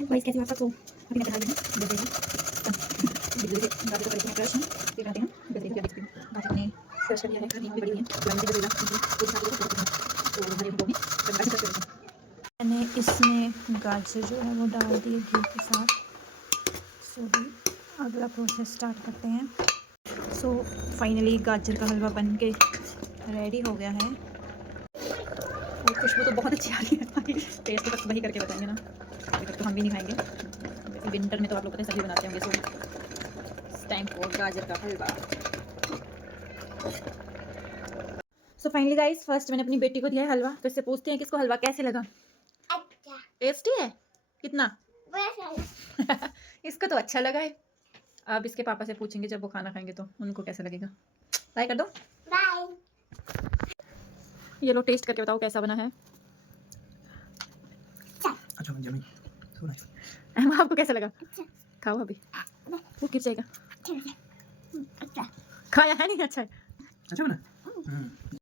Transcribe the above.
Guys कैसे हो आप सब? तो अभी मैं बता रही हूँ जैसे गाजर को करेंगे क्रश हम फिर खाते हैं जैसे क्या देखते हैं गाजर ने क्रश कर दिया है नींबू भी बड़ी है गाजर के जगह वो दिखा दो तो हमारे लोग ने गाजर क्रश कर दिया। मैंने इसमें गाजर जो है वो डाल दिए घी के साथ। सो भी अगला प्रोसेस स्टार्ट करते हैं। सो फाइनली गाजर का हलवा बन के रेडी हो गया है और खुशबू तो बहुत अच्छी आ रही है। टेस्ट तो बस वही करके बताएंगे ना, अभी तक तो हम भी नहीं खाएंगे। वैसे विंटर में तो आप लोग पता है सभी बनाते होंगे। सो टाइम फॉर गाजर का हलवा। सो फाइनली गाइस फर्स्ट मैंने अपनी बेटी को दिया है हलवा, तो इससे पूछते हैं कि इसको हलवा कैसे लगा। अच्छा टेस्टी है कितना? वैसा इसको तो अच्छा लगा है। अब इसके पापा से पूछेंगे जब वो खाना खाएंगे तो उनको कैसा लगेगा। ट्राई कर दो। बाय ये लो टेस्ट करके बताओ कैसा बना है। अच्छा बन जमी थोड़ा आपको कैसा लगा? खाओ अभी, वो गिर जाएगा। अच्छा खाया है नहीं? अच्छा है। अच्छा बना